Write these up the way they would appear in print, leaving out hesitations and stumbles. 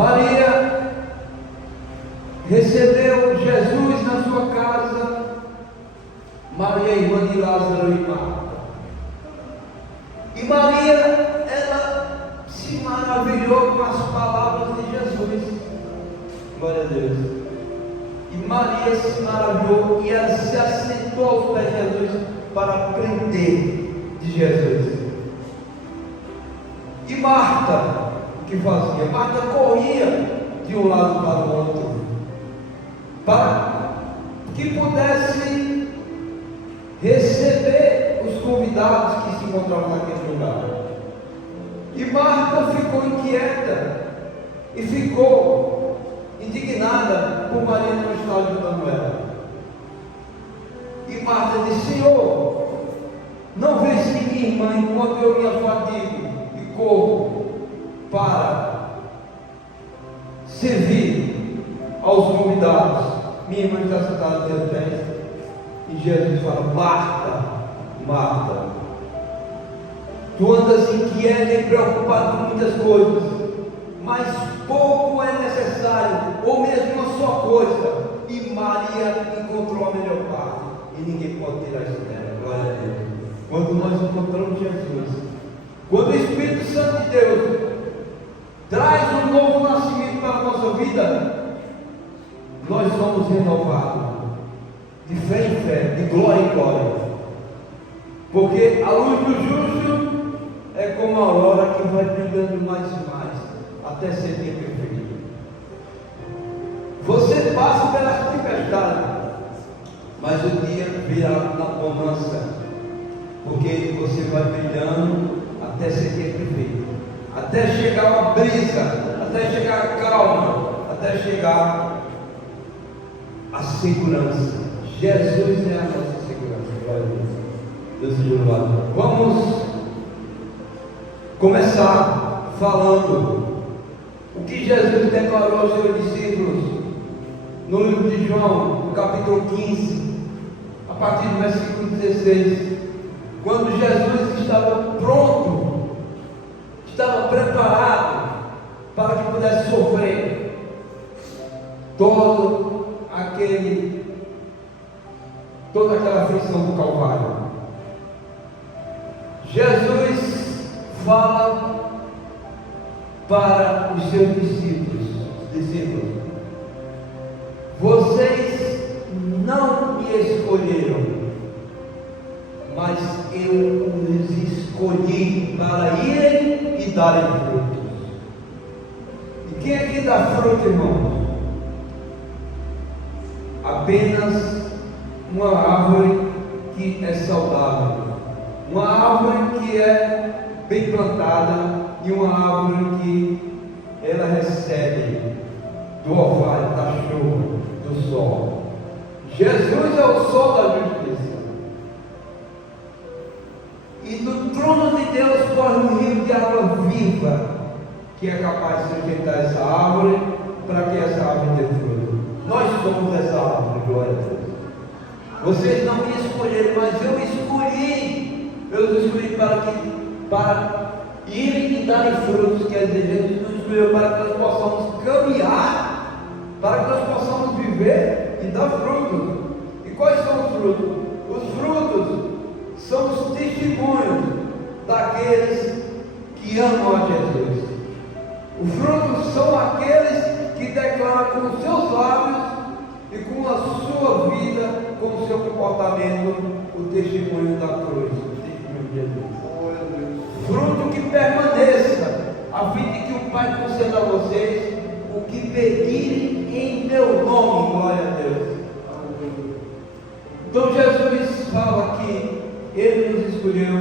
Maria recebeu Jesus na sua casa. Maria, irmã de Lázaro e Marta. E Maria, ela se maravilhou com as palavras de Jesus. Glória a Deus. E Maria se maravilhou e ela se assentou aos pés de Jesus para aprender de Jesus. E Marta, o que fazia? Marta corria de um lado para o outro, para que pudesse receber os convidados que se encontravam naquele lugar. E Marta ficou inquieta e ficou indignada por Maria não estar ajudando ela. E Marta disse: Senhor, não vês que minha irmã, enquanto eu me afadigo e corro para servir aos convidados, minha irmã está sentada aos teus pés? E Jesus fala: Marta, Marta, tu andas inquieta e preocupado com muitas coisas, mas pouco é necessário, ou mesmo uma só coisa. E Maria encontrou a melhor parte, e ninguém pode tirar isso dela. Glória a Deus. Quando nós encontramos Jesus, quando o Espírito Santo de Deus traz um novo nascimento para a nossa vida, nós somos renovados de fé em fé, de glória em glória, porque a luz do justo é como a aurora que vai brilhando mais e mais até ser dia perfeito. Você passa pela tempestade, mas o dia virá na bonança, porque você vai brilhando até ser dia perfeito, até chegar uma brisa, até chegar a calma, até chegar a segurança. Jesus é a nossa segurança. Glória a Deus. Deus seja louvado. Vamos começar falando o que Jesus declarou aos seus discípulos no livro de João, no capítulo 15, a partir do versículo 16, quando Jesus estava pronto, estava preparado para que pudesse sofrer toda aquela aflição do Calvário. Jesus fala para os seus discípulos: vocês não me escolheram, mas eu os escolhi para irem e darem frutos. E quem é que dá fruto, irmãos? Apenas uma árvore que é saudável, uma árvore que é bem plantada e uma árvore que ela recebe do orvalho, da chuva, do sol. Jesus é o sol da justiça, e do trono de Deus corre um rio de água viva que é capaz de sujeitar essa árvore para que essa árvore dê fruto. Nós somos essa árvore, glória a Deus. Vocês não me escolheram, mas eu escolhi. Eu os escolhi para irem e darem frutos. Quer dizer, Jesus nos escolheu para que nós possamos caminhar, para que nós possamos viver e dar frutos. E quais são os frutos? Os frutos são os testemunhos daqueles que amam a Jesus. Os frutos são aqueles que declaram com os seus lábios e com a sua vida, com o seu comportamento, o testemunho da cruz, o testemunho de Jesus. Fruto que permaneça, a fim de que o Pai conceda a vocês o que pedirem em meu nome. Glória a Deus. Então Jesus fala que Ele nos escolheu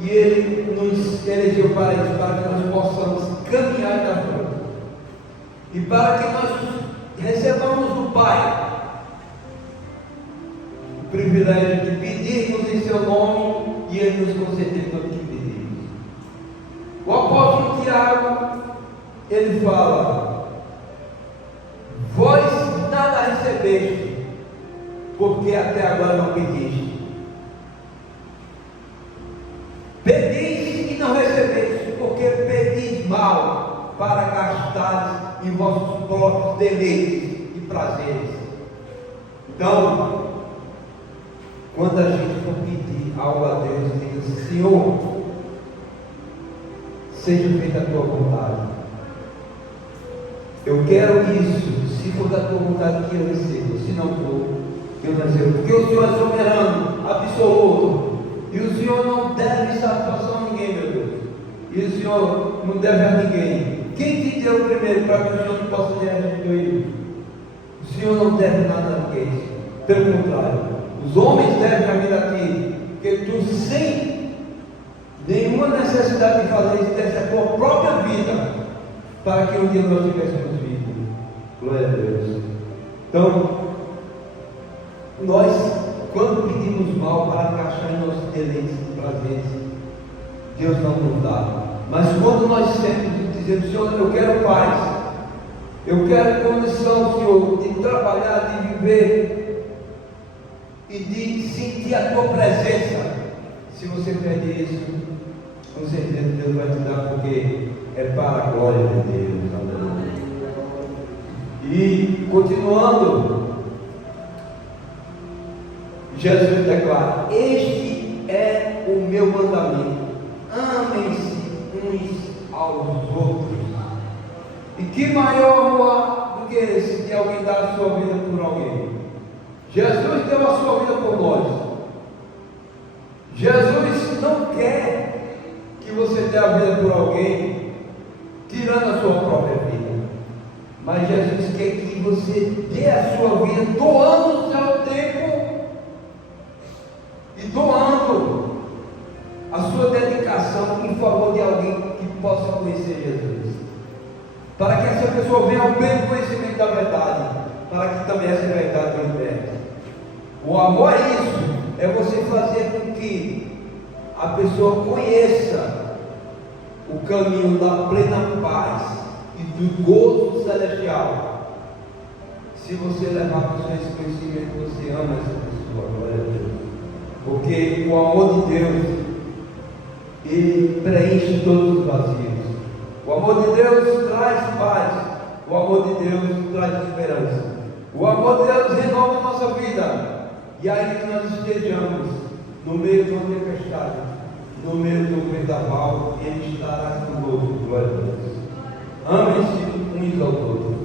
e Ele nos elegeu para isso, para que nós possamos caminhar da fruta e para que nós recebamos do Pai o privilégio de pedirmos em seu nome e Ele nos conceder tudo o que pedimos. O apóstolo Tiago, ele fala: vós nada recebeste, porque até agora não pediste. Pedis e não recebeste, porque pedis mal, para gastar em vossos próprios deleites e prazeres. Então, quando a gente for pedir algo a Deus, diga assim: Senhor, seja feita a tua vontade. Eu quero isso. Se for da tua vontade, que eu recebo. Se não for, que eu não recebo. Porque o Senhor é soberano, absoluto. E o Senhor não deve satisfação a ninguém, meu Deus. E o Senhor não deve a ninguém. Quem te deu primeiro para que o Senhor não possa lhe restituir? O Senhor não deve nada a ninguém. Pelo contrário, os homens devem a vida a ti. Porque tu, sem nenhuma necessidade de fazer isso, desse a tua própria vida, para que um dia nós tivéssemos vida. Glória a Deus. Então, nós, quando pedimos mal para encaixar em nossos deleites e prazeres, Deus não nos dá. Mas quando nós sempre dizemos: Senhor, eu quero paz, eu quero condição, Senhor, de trabalhar, de viver e de sentir a tua presença. Se você pede isso, com certeza Deus vai te dar, porque é para a glória de Deus. E continuando, Jesus declara: este é o meu mandamento, amem-se uns aos outros. E que maior amor do que esse, de alguém dar a sua vida por alguém? Jesus deu a sua vida por nós. Jesus não quer que você dê a vida por alguém tirando a sua própria vida, mas Jesus quer que você dê a sua vida doando o seu tempo e doando a sua dedicação em favor de alguém que possa conhecer Jesus, para que essa pessoa venha ao pleno conhecimento da verdade, para que também essa verdade o liberte. O amor é isso, é você fazer com que a pessoa conheça o caminho da plena paz e do gozo celestial. Se você levar para o seu esse conhecimento, você ama essa pessoa, glória a Deus. Porque o amor de Deus, ele preenche todos os vazios. O amor de Deus traz paz. O amor de Deus traz esperança. O amor de Deus renova a nossa vida. E aí que nós estejamos no meio de uma tempestade, no meio do vendaval, Ele estará conosco, glória a Deus. Amem-se uns aos outros.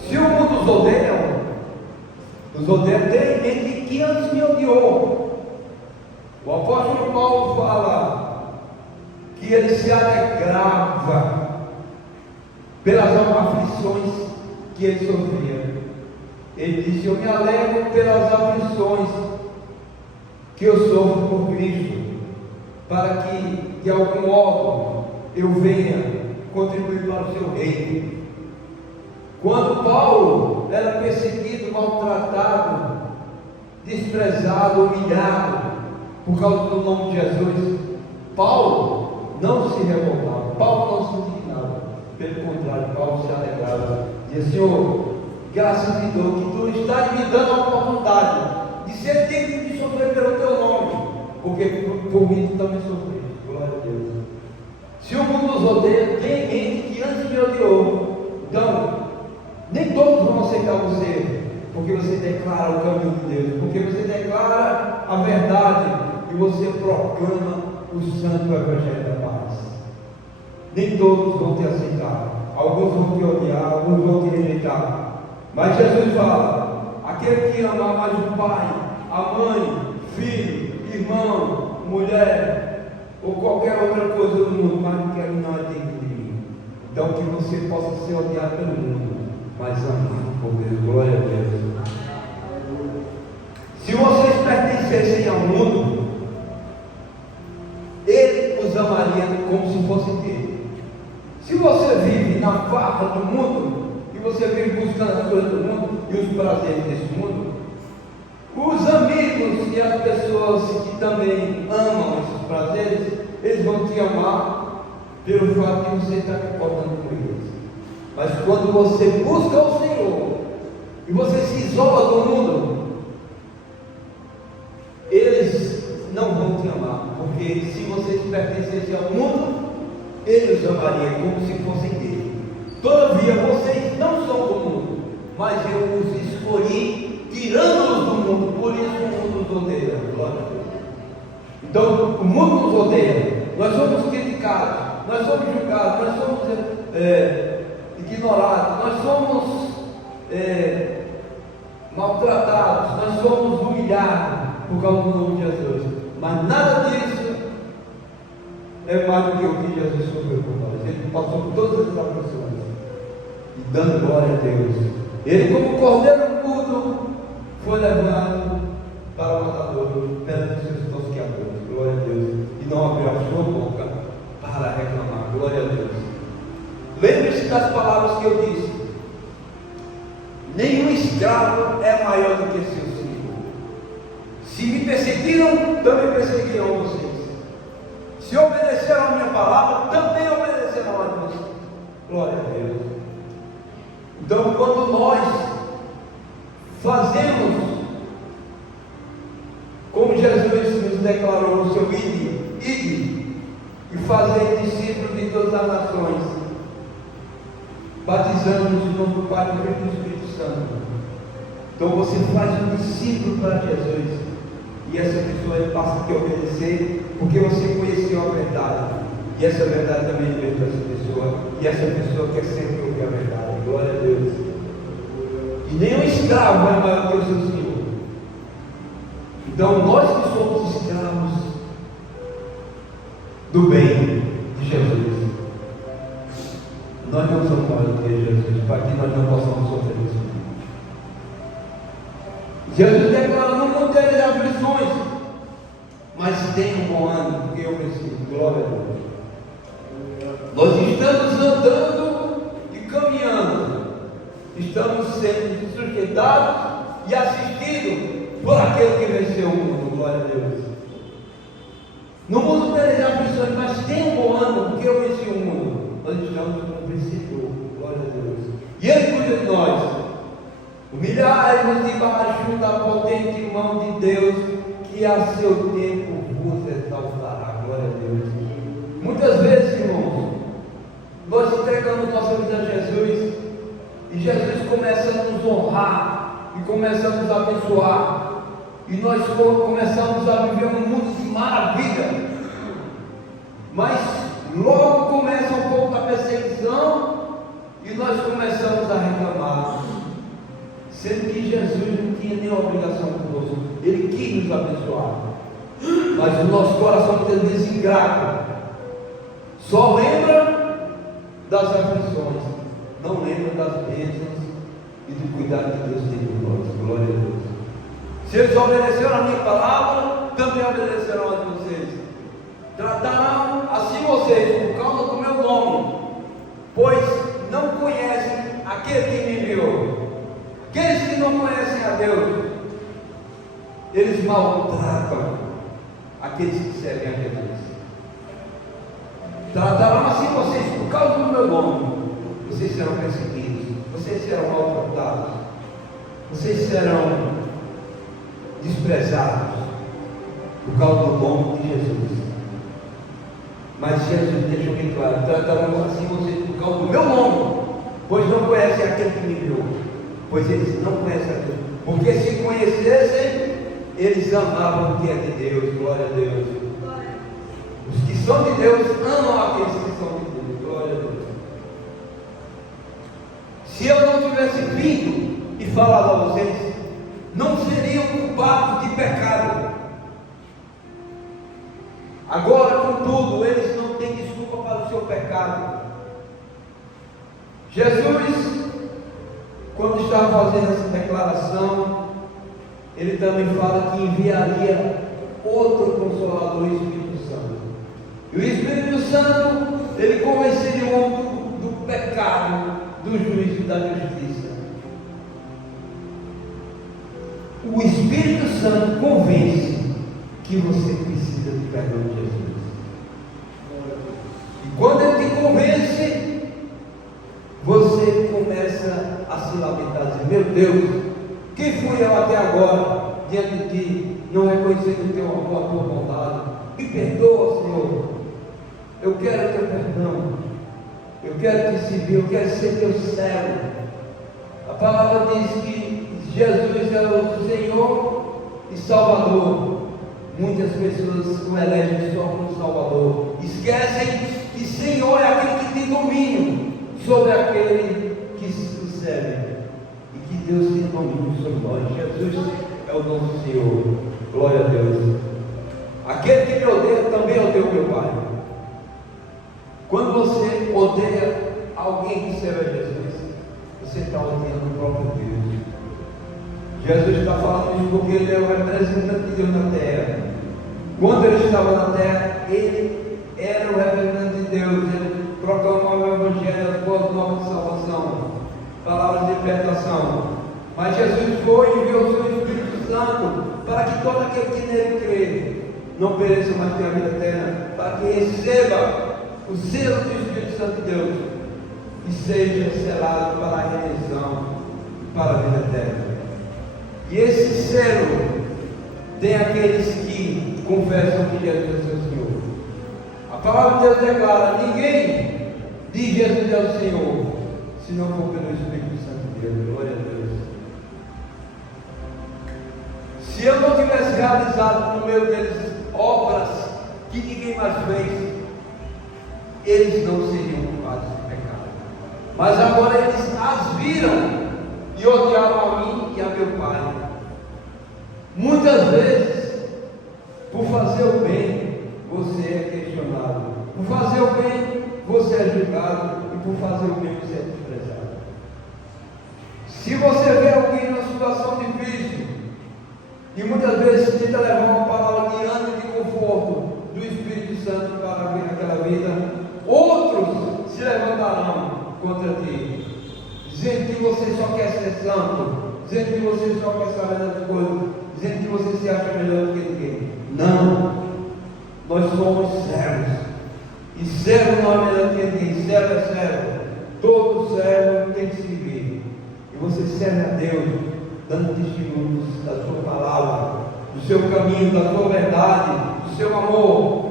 Se o mundo nos odeia, tenha em mente que antes me odiou. O apóstolo Paulo fala que ele se alegrava pelas aflições que ele sofria. Ele disse: eu me alegro pelas aflições que eu sofro por Cristo, para que de algum modo eu venha contribuir para o seu reino. Quando Paulo era perseguido, maltratado, desprezado, humilhado por causa do nome de Jesus, Paulo não se revoltava, Paulo não se indignava. Pelo contrário, Paulo se alegrava, dizia: Senhor, graças te dou que tu estás me dando a oportunidade de ser digno de sofrer pelo teu nome, porque por mim tu também sofreste. Glória a Deus. Se o mundo nos odeia, tenha em mente que antes me odiou. Então, nem todos vão aceitar você, porque você declara o caminho de Deus, porque você declara a verdade e você proclama o santo evangelho da paz. Nem todos vão te aceitar, alguns vão te odiar, alguns vão te rejeitar, mas Jesus fala: aquele que ama mais o pai, a mãe, filho, irmão, mulher ou qualquer outra coisa do mundo, mas não quer, não é digno de mim. Então que você possa ser odiado pelo mundo, mas amado por Deus. Glória a Deus. Se vocês pertencessem ao mundo, Ele os amaria como se fossem dele. Se você vive na farra do mundo, e você vive buscando as coisas do mundo e os prazeres desse mundo, os amigos e as pessoas que também amam esses prazeres, eles vão te amar pelo fato de você estar concordando com eles. Mas quando você busca o Senhor e você se isola do mundo, eles não vão te amar, porque se vocês pertencessem ao mundo, Ele os amaria como se fossem dele. mas eu os escolhi, tirando-os do mundo, por isso o mundo nos odeia. Glória a Deus. Então, o mundo nos odeia, nós somos criticados, nós somos julgados, nós somos ignorados, nós somos maltratados, nós somos humilhados por causa do nome de Jesus, mas nada disso é mais do que o que Jesus sofreu por nós. Ele passou por todas as aflições e dando glória a Deus. Ele, como cordeiro mudo, foi levado para o matadouro perante os seus tosqueadores. Glória a Deus. E não abriu a sua boca para reclamar. Glória a Deus. Lembre-se das palavras que eu disse: nenhum escravo é maior do que seu senhor. Se me perseguiram, também perseguirão vocês. Se obedeceram a minha palavra, também obedecerão a Deus. Glória a Deus. Então, quando nós fazemos como Jesus nos declarou no seu ide e fazer discípulos de todas as nações, batizando-nos em nome do Pai, do Filho e do Espírito Santo. Então você faz um discípulo para Jesus, e essa pessoa ele passa a te obedecer, porque você conheceu a verdade, e essa verdade também libertou essa pessoa, e essa pessoa quer sempre ouvir a verdade. Glória a Deus. E nenhum escravo é maior que o seu Senhor. Então nós que somos escravos do bem de Jesus, nós não somos maiores do que Jesus, para que nós não possamos sofrer isso. Jesus declara: não vão ter aflições, mas tenham bom ânimo, porque eu venci. Glória a Deus. Nós estamos andando e caminhando, estamos sendo sujeitados e assistidos por aquele que venceu o mundo. Glória a Deus. No mundo tereis aflições, mas tenham bom ânimo, porque eu venci o mundo. Nós estamos como vencedor. Glória a Deus. E Ele cuida de nós. Humilhai-vos debaixo da potente mão de Deus, que a seu tempo vos exaltará. Glória a Deus. Muitas vezes, irmãos, nós entregamos nossa vida a Jesus, e Jesus começa a nos honrar, e começa a nos abençoar, e nós começamos a viver um mundo de maravilha. Mas logo começa um pouco da perseguição, e nós começamos a reclamar, sendo que Jesus não tinha nenhuma obrigação conosco. Ele quis nos abençoar, mas o nosso coração muitas vezes ingrato, só lembra das aflições, não lembra das bênçãos e do cuidado que Deus tem por nós. Glória a Deus. Se eles obedeceram a minha palavra, também obedecerão a de vocês. Tratarão assim vocês por causa do meu nome, pois não conhecem aquele que me enviou. Aqueles que não conhecem a Deus, eles maltratam aqueles que servem a Jesus. Tratarão assim vocês por causa do meu nome. Vocês serão perseguidos, vocês serão maltratados, vocês serão desprezados por causa do nome de Jesus. Mas Jesus deixou bem claro: tratarão assim vocês por causa do meu nome, pois não conhecem aquele que me enviou. Pois eles não conhecem a Deus, porque se conhecessem, eles amavam o que é de Deus. Glória a Deus. Os que são de Deus amam aqueles que são de Deus. Glória a Deus. Se eu não tivesse vindo e falado a vocês, não seriam culpados de pecado. Agora, contudo, eles não têm desculpa para o seu pecado. Jesus, quando estava fazendo essa declaração, ele também fala que enviaria outro Consolador, o Espírito Santo. E o Espírito Santo, ele convenceria o homem do pecado, do juízo e da justiça. O Espírito Santo convence que você precisa de perdão de Jesus. E quando ele te convence, você começa a se lamentar, dizer: meu Deus, quem fui eu até agora diante de ti, não reconhecendo o teu amor, a tua bondade? Me perdoa, Senhor. Eu quero o teu perdão, eu quero te servir, eu quero ser teu servo. A palavra diz que Jesus é o Senhor e Salvador. Muitas pessoas o elegem só como Salvador, esquecem que Senhor é aquele que tem domínio sobre aquele que se serve, e que Deus tem domínio sobre nós. Jesus é o nosso Senhor. Glória a Deus. Aquele que me odeia também odeia o meu Pai. Quando você odeia alguém que serve a Jesus, você está odiando o próprio Deus. Jesus está falando isso porque ele é o representante de Deus na terra. Quando ele estava na terra, ele era o representante de Deus. Ele proclamava o Evangelho, as boas novas de salvação, palavras de libertação. Mas Jesus foi e enviou o seu Espírito Santo para que todo aquele que nele crê não pereça, mas tenha a vida eterna, para que receba o selo do Espírito Santo de Deus e seja selado para a redenção, para a vida eterna. E esse selo tem aqueles que confessam que Jesus é seu Senhor. A palavra de Deus declara: ninguém diz Jesus é o Senhor, se não for pelo Espírito Santo de Deus. Glória a Deus. Se eu não tivesse realizado no meio deles obras que ninguém mais fez, eles não seriam culpados de pecado. Mas agora eles as viram e odiaram a mim e a meu Pai. Muitas vezes, por fazer o bem, você é questionado. Por fazer o bem, você é julgado. E por fazer o bem, você é desprezado. Se você vê alguém numa situação difícil, e muitas vezes tenta levar uma palavra de ânimo e de conforto do Espírito Santo para vir naquela vida, outros se levantarão contra ti, dizendo que você só quer ser santo, dizendo que você só quer saber das coisas, dizendo que você se acha melhor do que ninguém. Não, nós somos servos, e servo não é melhor do que ninguém. Servo é servo, todo servo tem que servir, e você serve a Deus, dando testemunhos da sua palavra, do seu caminho, da sua verdade, do seu amor,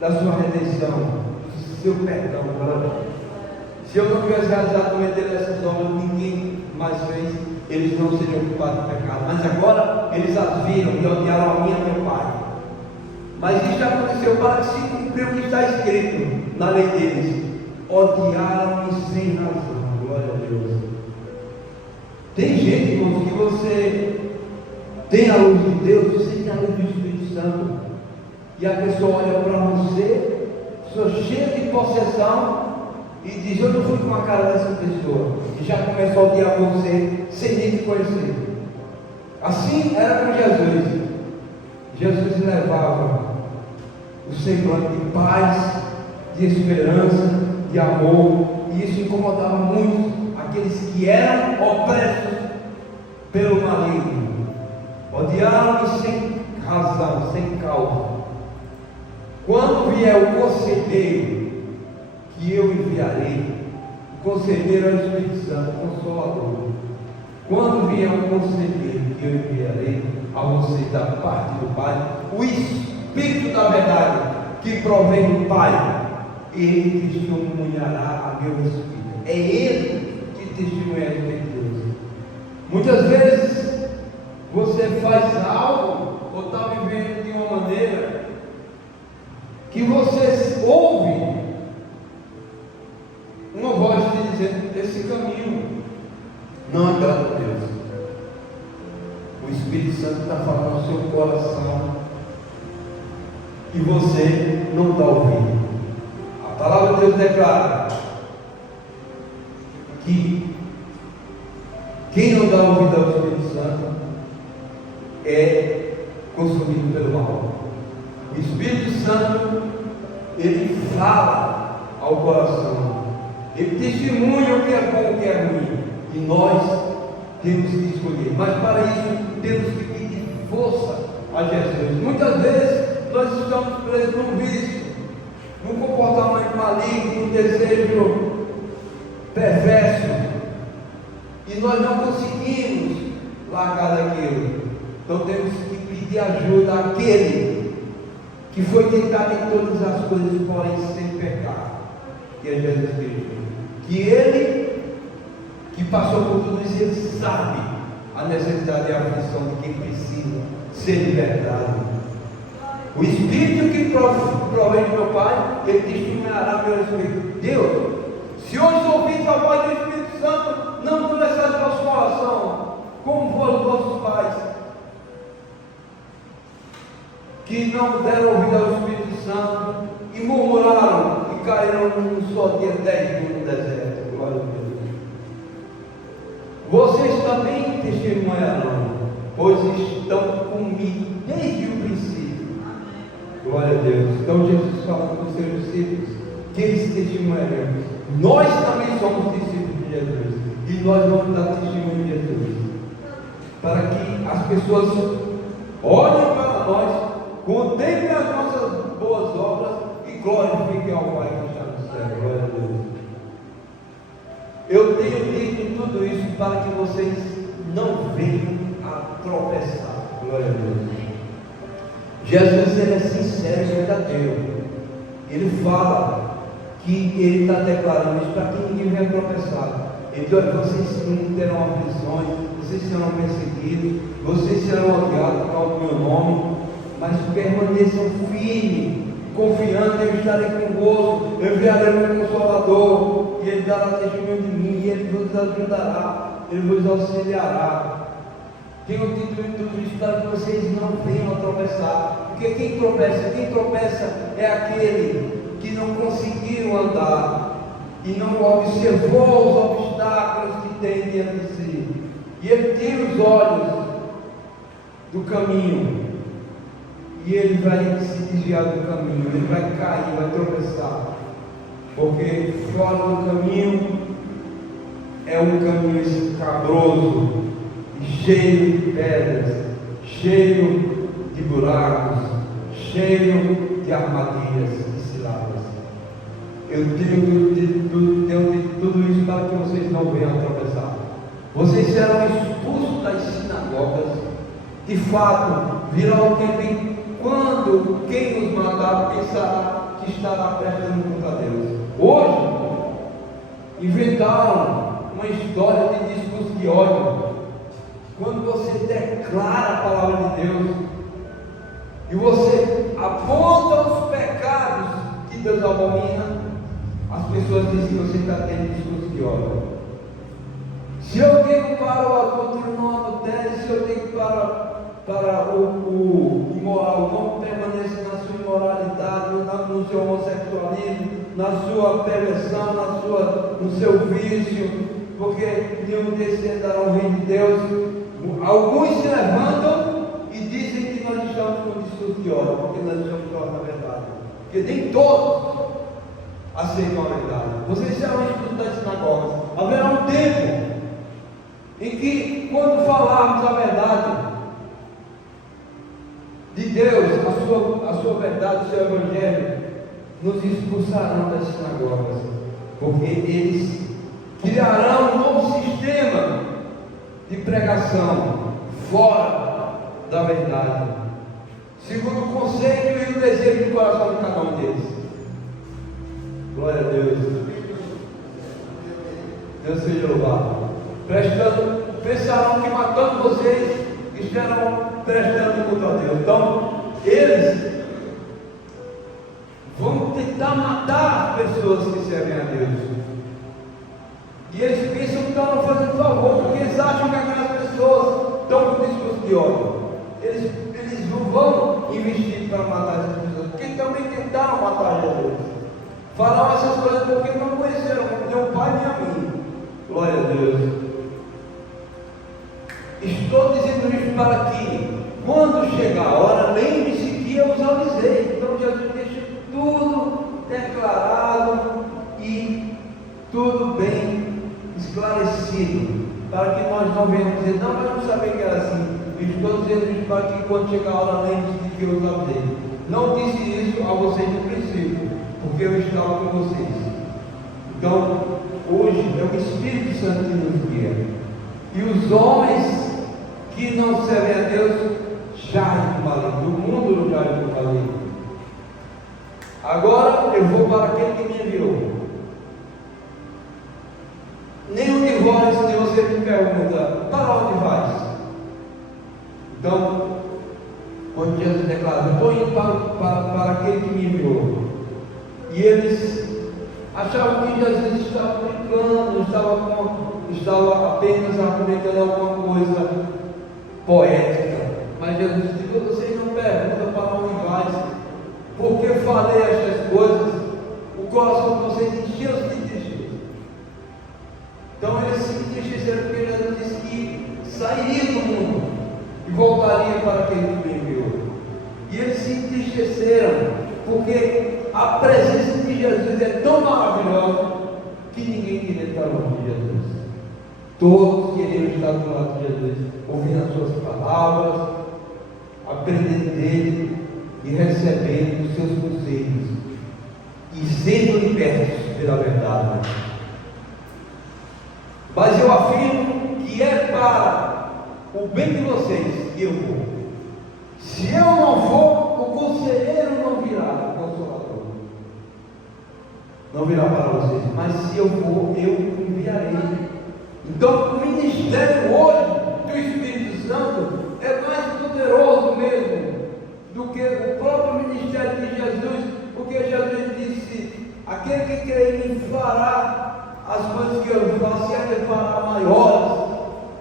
da sua redenção, do seu perdão. Se eu não tivesse realizado no meio dessas obras, ninguém mais fez, eles não seriam culpados de pecado. Mas agora eles as viram e odiaram a mim e a meu Pai. Mas isso aconteceu para que se cumprir o que está escrito na lei deles: odiaram-me sem razão. Glória a Deus. Tem gente, irmãos, que você tem a luz de Deus, você tem a luz do Espírito Santo, e a pessoa olha para você, só cheia de possessão, e diz: eu não fui com a cara dessa pessoa, e já começou a odiar você sem nem te conhecer. Assim era com Jesus. Jesus levava o semblante de paz, de esperança, de amor, e isso incomodava muito aqueles que eram opressos pelo maligno. Odiaram-me sem razão, sem causa. Quando vier o conselheiro que eu enviarei, o conselheiro é o Espírito Santo, Consolador. Quando vier o conselheiro que eu enviarei a você da parte do Pai, o Espírito da verdade que provém do Pai, ele testemunhará a meu respeito. É ele que testemunha a respeito de Deus. Muitas vezes você faz algo ou está vivendo de uma maneira que você ouve uma voz te dizendo: esse caminho não agrada a Deus. O Espírito Santo está falando no seu coração e você não está ouvindo. A palavra de Deus declara que quem não dá ouvido ao Espírito Santo é consumido pelo mal. O Espírito Santo, ele fala ao coração, ele testemunha o que é bom e o que é ruim, e nós temos que escolher. Mas para isso temos que pedir força a Jesus. Muitas vezes nós estamos presos num vício, num comportamento maligno, num desejo perverso, e nós não conseguimos largar daquilo. Então temos que pedir ajuda àquele que foi tentado em todas as coisas, porém sem pecar, que é Jesus Cristo. Que ele, que passou por tudo isso, ele sabe a necessidade e a aflição de quem precisa ser libertado. O Espírito que provém do meu Pai, ele testemunhará meu Espírito. Deus, se hoje ouvir a voz do Espírito Santo, não começar a vosso coração, como foram os vossos pais, que não deram ouvido ao Espírito Santo e murmuraram e caíram num só dia 10 dias no deserto. Glória a Deus. Vocês também testemunharão, pois estão comigo desde o princípio. Glória a Deus. Então Jesus fala com os seus discípulos que eles testemunharemos. Nós também somos discípulos de Jesus e nós vamos dar testemunho de Jesus, para que as pessoas olhem para nós, contemplem as nossas boas obras e glorifiquem ao Pai que está no céu. Glória a Deus. Eu tenho dito tudo isso para que vocês não venham a tropeçar. Glória a Deus. Jesus, ele é sincero e verdadeiro. Ele fala que ele está declarando isso para que ninguém venha tropeçar. Ele diz: olha, vocês não terão aflições, vocês serão perseguidos, vocês serão odiados por causa do meu nome, mas permaneçam firmes, confiando, eu estarei convosco, eu enviarei meu Consolador, e ele dará testemunho de mim, e ele vos ajudará, ele vos auxiliará. Tenho dito tudo isso para que vocês não venham a tropeçar, porque quem tropeça é aquele que não conseguiu andar e não observou os obstáculos que tem diante de si, e ele tira os olhos do caminho, e ele vai se desviar do caminho, ele vai cair, vai tropeçar, porque fora do caminho é um caminho escabroso, cheio de pedras, cheio de buracos, cheio de armadilhas e ciladas. Eu tenho dito tudo isso para que vocês não venham a tropeçar. Vocês serão expulsos das sinagogas. De fato, virá o tempo em quando quem nos matar pensará que estará prestando contra Deus. Hoje, inventaram uma história de discurso de ódio. Quando você declara a palavra de Deus e você aponta os pecados que Deus abomina, as pessoas dizem que você está tendo discurso de ódio. Se eu digo para o adulto não adultere, se eu digo para o imoral não permaneça na sua imoralidade, no seu homossexualismo, na sua perversão, no seu vício, porque nenhum desses entrará ao reino de Deus. Alguns se levantam e dizem que nós estamos com um discurso de ódio, porque nós estamos falando a verdade. Porque nem todos aceitam a verdade. Vocês serão expulsos das sinagogas. Haverá um tempo em que, quando falarmos a verdade de Deus, a sua verdade, o seu evangelho, nos expulsarão das sinagogas, porque eles criarão um novo sistema de pregação fora da verdade, segundo o conceito e o desejo do coração de cada um deles. Glória a Deus. Deus seja louvado. Pensarão que matando vocês estarão prestando contra Deus. Então, eles vão tentar matar as pessoas que servem a Deus. E eles pensam que estão fazendo favor, porque eles acham que aquelas pessoas estão com discurso de ódio. Eles não vão investir para matar essas pessoas, porque também tentaram matar Jesus. Falaram essas coisas porque não conheceram nem o Pai nem a mim. Glória a Deus. Estou dizendo isso para que, quando chegar a hora, lembre-se que eu os avisei. Então Jesus deixa tudo declarado e tudo bem esclarecido, para que nós não venhamos dizer: não, mas não sabia que era assim. Estou dizendo isso para que, quando chegar a hora, lembre-se de que eu os avisei. Não disse isso a vocês no princípio, porque eu estava com vocês. Então, hoje é o Espírito Santo que nos guia. E os homens que não servem a Deus jazem do maligno. O mundo não jaz do maligno. Agora eu vou para aquele que me enviou. Nenhum de vós tem você me pergunta, para onde vais? Então, quando Jesus declara, estou indo para aquele que me enviou. E eles achavam que Jesus estava brincando, estava apenas argumentando alguma coisa poética. Mas Jesus disse, vocês não perguntam para onde vais, porque falei estas coisas, o coração de vocês encheu-se de tristeza. Então eles se entristeceram porque Jesus disse que sairia do mundo e voltaria para aquele que me enviou. E eles se entristeceram porque a presença de Jesus é tão maravilhosa que ninguém queria estar longe de Jesus. Todos queriam estar do lado de Jesus, ouvindo as suas palavras, aprendendo dele e recebendo os seus conselhos e sendo libertos pela verdade. Mas eu afirmo que é para o bem de vocês que eu vou. Se eu não for, o conselheiro não virá, o consolador não virá para vocês, mas se eu for, eu enviarei. Então o ministério hoje do Espírito Santo é mais poderoso mesmo do que o próprio ministério de Jesus, porque Jesus disse, aquele que crê em mim fará as coisas que eu faço e ainda fará maiores,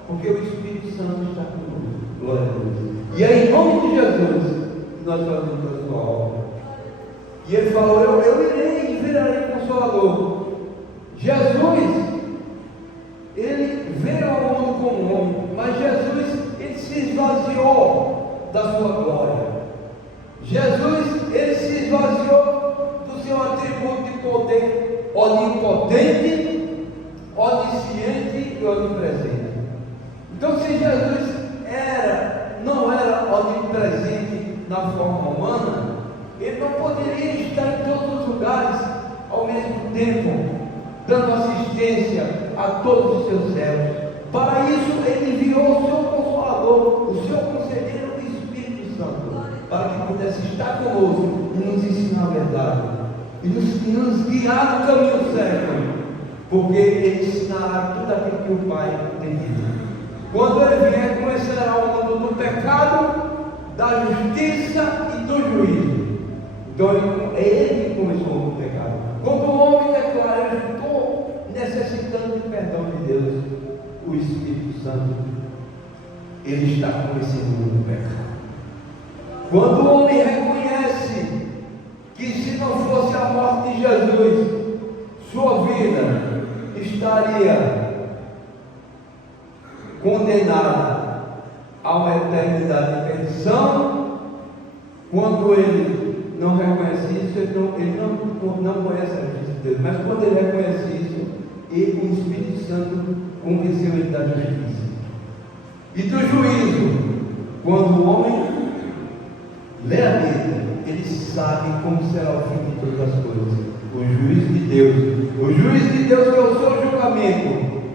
porque o Espírito Santo está conosco. Glória a Deus. E é em nome de Jesus que nós fazemos a sua obra. E ele falou, eu irei e virarei consolador. Jesus, ele veio ao mundo como homem, mas Jesus, ele se esvaziou da sua glória. Jesus, ele se esvaziou do seu atributo de poder onipotente, onisciente e onipresente. Então, se Jesus não era onipresente na forma humana, ele não poderia estar em todos os lugares ao mesmo tempo, dando assistência a todos os seus servos. Para isso, ele enviou o seu Consolador, o seu Conselheiro, o Espírito Santo, para que pudesse estar conosco e nos ensinar a verdade, e nos guiar no caminho certo, porque ele ensinará tudo aquilo que o Pai tem dito. Quando ele vier, começará o mundo do pecado, da justiça e do juízo. Então é ele que começou o pecado. Quando o homem declara, eu estou necessitando de perdão de Deus, o Espírito Santo, ele está conhecendo o mundo do pecado. Quando o homem reconhece que se não fosse a morte de Jesus, sua vida estaria condenada a uma eternidade de perdição. Quando ele não reconhece isso, ele não conhece a justiça de Deus. Mas quando ele reconhece isso, o Espírito Santo convenceu ele da justiça e do juízo. Quando o homem lê a Bíblia, ele sabe como será o fim de todas as coisas. O juízo de Deus, que é o seu julgamento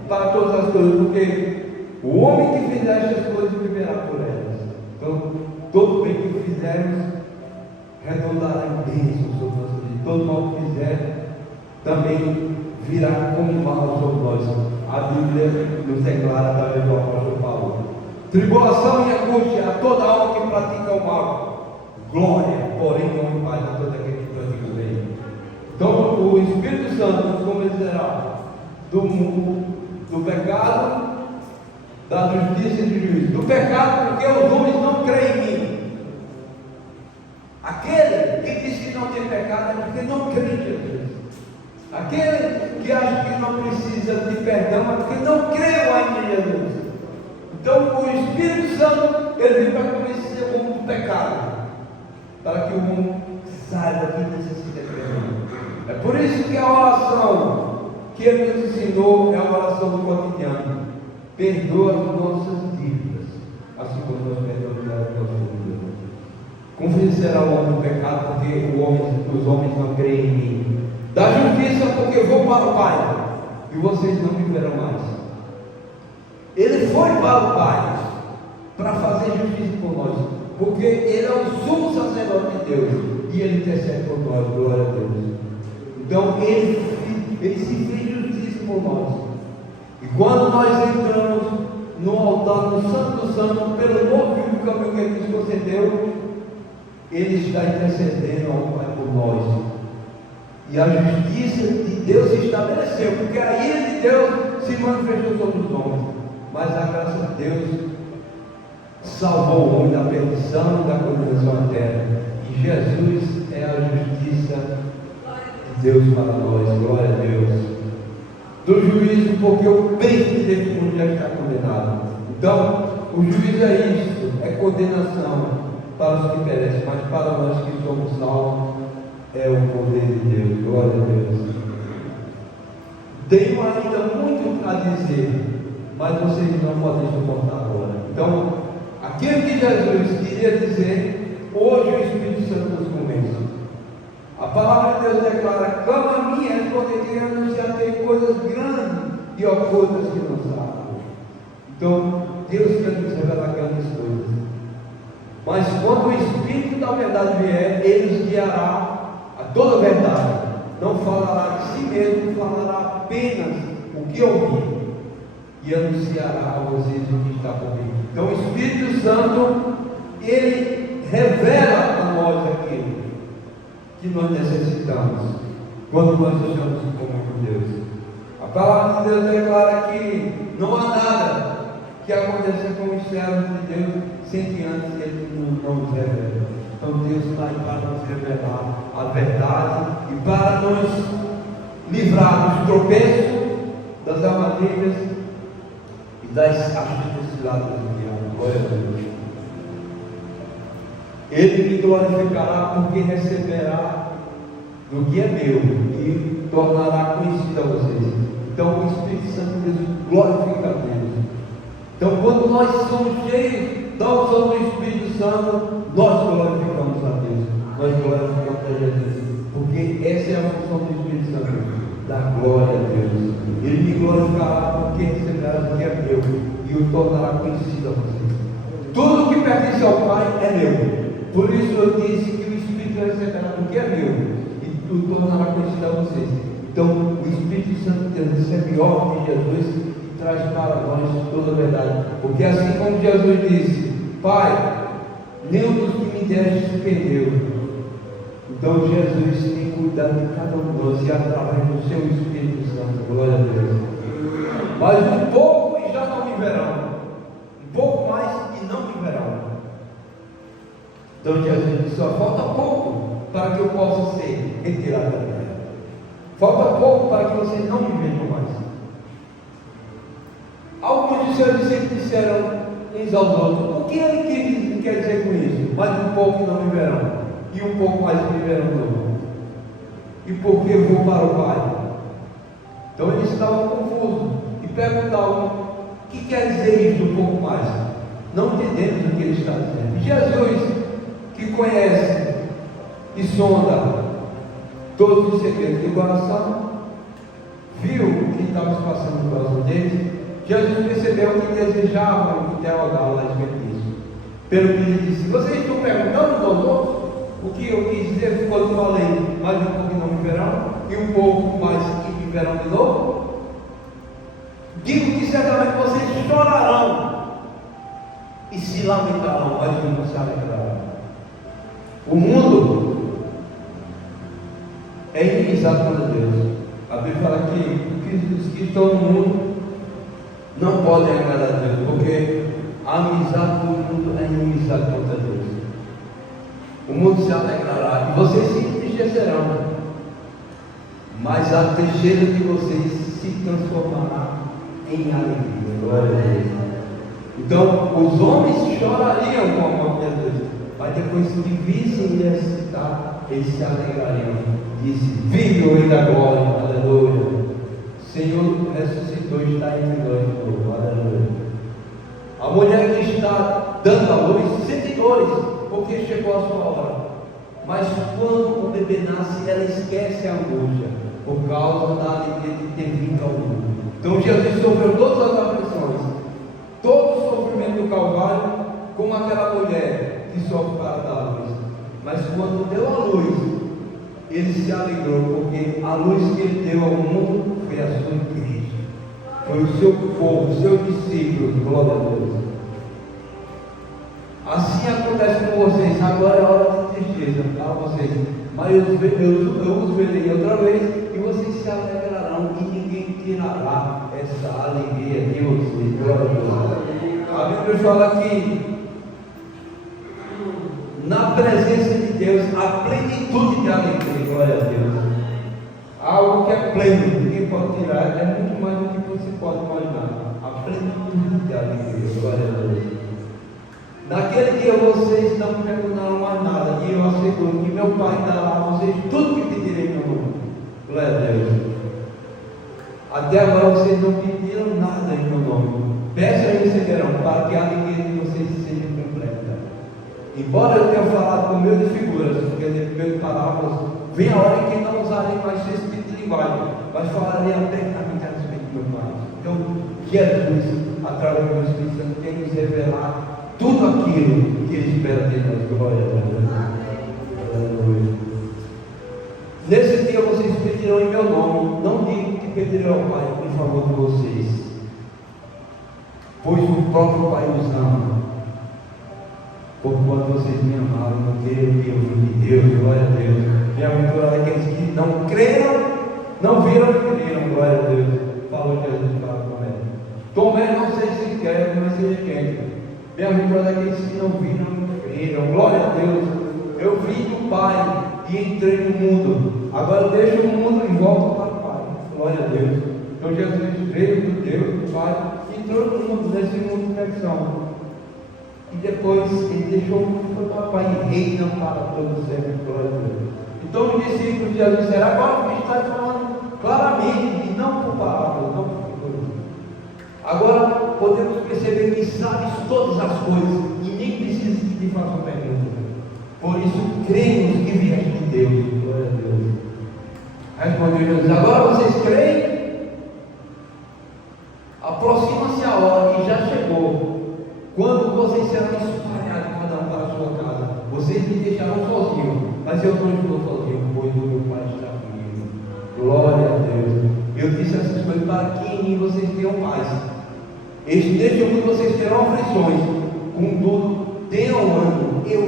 para todas as coisas, porque o homem que fizer estas coisas viverá por elas. Então, todo bem que fizermos redondará em bênção sobre nós. E todo mal que fizer também virá como mal sobre nós. A Bíblia nos declara através do apóstolo Paulo: tribulação e angústia a toda alma que pratica o mal, glória, porém, não vai a todo aquele que pratica o bem. Então, o Espírito Santo nos convencerá do mundo, do pecado, da justiça e do juízo. Do pecado, porque os homens não creem em mim. Aquele que diz que não tem pecado é porque não crê em Jesus. Aquele que acha que não precisa de perdão é porque não creu ainda em Jesus. Então, o Espírito Santo, ele vem para convencer o mundo do pecado, para que o mundo saiba que necessita de perdão. É por isso que a oração que ele nos ensinou é a oração do cotidiano: perdoa as nossas dívidas, assim como nós perdoamos as nossas dívidas. Convencerá o homem do pecado, porque os homens não creem em mim. Da justiça, porque eu vou para o Pai e vocês não me verão mais. Ele foi para o Pai para fazer justiça por nós, porque ele é o sumo sacerdote de Deus e ele intercede por nós. Glória a Deus. Então ele se fez justiça por nós. E quando nós entramos no altar, no Santo Santo, pelo novo e único caminho que Cristo concedeu, Ele está intercedendo ao Pai por nós. E a justiça de Deus se estabeleceu, porque a ira de Deus se manifestou sobre os homens. Mas a graça de Deus salvou o homem da perdição e da condenação eterna. E Jesus é a justiça de Deus para nós. Glória a Deus. Do juízo, porque o príncipe desse mundo já está condenado. Então, o juízo é isso, é condenação para os que perecem, mas para nós que somos salvos, é o poder de Deus. Glória a Deus. Tenho ainda muito a dizer, mas vocês não podem suportar agora. Então, aquilo que Jesus queria dizer, hoje o Espírito Santo nos convence. A palavra de Deus declara: clama a mim, responderei, anunciarei coisas grandes e ocultas que não sabem. Então, Deus quer nos revelar grandes coisas. Mas quando o Espírito da verdade vier, Ele nos guiará a toda a verdade. Não falará de si mesmo, falará apenas o que ouviu e anunciará a vocês o que está por vir. Então o Espírito Santo, Ele revela a nós aquilo que nós necessitamos quando nós estamos em comunhão com Deus. A palavra de Deus declara que não há nada que aconteça com os servos de Deus sem que antes Ele não nos revele. Então Deus está aí para nos revelar a verdade e para nos livrar dos tropeços, das armadilhas e das astutas ciladas do diabo. Glória a Deus. Ele me glorificará porque receberá do que é meu e tornará conhecido a vocês. Então o Espírito Santo de Deus glorifica a Deus. Então quando nós somos cheios da unção do Espírito Santo, nós glorificamos a Deus, nós glorificamos a Jesus, porque essa é a função do Espírito Santo, dar glória a Deus. Ele me glorificará porque receberá do que é meu e o tornará conhecido a vocês. Tudo que pertence ao Pai é meu. Por isso eu disse que o Espírito receberá do que é meu e o tornará conhecido a vocês. Então o Espírito Santo de Deus recebe ordem de Jesus e traz para nós toda a verdade. Porque assim como Jesus disse: Pai, nenhum dos que me deste se perdeu. Então Jesus tem cuidado de cada um de nós e através do seu Espírito Santo. Glória a Deus. Mas um pouco e já não me verão, um pouco mais e não me verão. Então Jesus disse: só falta pouco para que eu possa ser retirado da terra. Falta pouco para que vocês não me vejam mais. Alguns dos seus discípulos disseram uns aos outros: o que ele quer dizer com isso? Mas um pouco não me verão, e um pouco mais me verão de novo. E porque eu vou para o Pai? Então eles estavam confusos e perguntavam: o que quer dizer isso um pouco mais? Não entendemos o que ele está dizendo. Jesus, que conhece e sonda todos os segredos do coração, viu o que estava se passando no coração deles. Jesus percebeu que desejavam interrogá-lo a respeito disso. Pelo que ele disse: vocês estão perguntando aos outros o que eu quis dizer quando falei, mais um pouco não me verão, e um pouco mais que me verão de novo? Digo que certamente vocês chorarão e se lamentarão, mas não se alegrarão. O mundo é inimizado contra Deus. A Bíblia fala que os que estão no mundo não podem agradar a Deus, porque a amizade do mundo é inimizade contra Deus. O mundo se alegrará e vocês se entristecerão, mas a tristeza de vocês se transformará em alegria. Glória a Deus. Então os homens chorariam com a morte de Deus, mas depois que vissem ele ressuscitar, eles se alegrariam. Disse: vive o Rei da Glória, aleluia. O Senhor ressuscitou e está entre nós de novo, aleluia. A mulher que está dando a luz sente dores, porque chegou a sua hora. Mas quando o bebê nasce, ela esquece a angústia, por causa da alegria de ter vindo ao mundo. Então Jesus sofreu todas as aflições, todo o sofrimento do Calvário, como aquela mulher que sofre para dar a luz. Mas quando deu a luz, ele se alegrou, porque a luz que ele deu ao mundo foi a sua igreja, foi foi o seu povo, o seu discípulo, glória a Deus. Assim acontece com vocês. Agora é hora de tristeza para vocês, mas eu os verei outra vez e vocês se alegrarão e ninguém tirará essa alegria de vocês. Glória a Deus. A Bíblia fala que na presença de Deus há plenitude de alegria. Glória a Deus. Algo que é pleno, ninguém pode tirar, é muito mais do que você pode imaginar. A plenitude de alegria. Glória a Deus. Naquele dia vocês não perguntaram mais nada, e eu asseguro que meu Pai dará a vocês tudo que pedirem no meu nome. Glória a Deus. Até agora vocês não pediram nada em meu nome. Peçam e receberão, para que a alegria de vocês seja completa. Embora eu tenha falado por meio de figuras, quer dizer, por meio de palavras, vem a hora em que não usarei mais esse tipo de linguagem, mas falarei abertamente a respeito do meu Pai. Então, Jesus, através do Espírito Santo, quer nos revelar tudo aquilo que Ele espera de nós. Glória a Deus. Aleluia. Nesse dia vocês pedirão em meu nome. Não digo que pedirei ao Pai em favor de vocês, pois o próprio Pai os ama, porquanto vocês me amaram no Deus e eu fui de Deus. Glória a Deus. Bem-aventurado aqueles que não creram, não viram e creram. Glória a Deus. Falou Jesus para Tomé. Tomé, não sei se quer, mas seja quente. Bem-aventurado aqueles que não viram e creram. Glória a Deus. Eu vim do Pai e entrei no mundo. Agora eu deixo o mundo e volto para o Pai. Glória a Deus. Então Jesus veio do Deus, do Pai, e entrou no mundo, nesse mundo de perfeição. E depois ele deixou o mundo para o Pai e reina para todo sempre. Glória a Deus. Então os discípulos de Jesus disseram: agora o está falando claramente, e não por palavras, não por figuras. Agora podemos perceber que sabes todas as coisas e nem precisa que te faça uma pergunta. Por isso cremos que vieste de Deus. Glória a Deus. Respondeu Jesus: agora vocês creem? Aproxima-se a hora e já chegou, quando vocês serão espalhados cada um para a sua casa. Vocês me deixarão sozinho, mas eu não estou sozinho, pois o meu Pai está comigo. Glória a Deus. Eu disse essas coisas para que em mim vocês tenham paz. Neste mundo vocês terão aflições, contudo, tenham ânimo, eu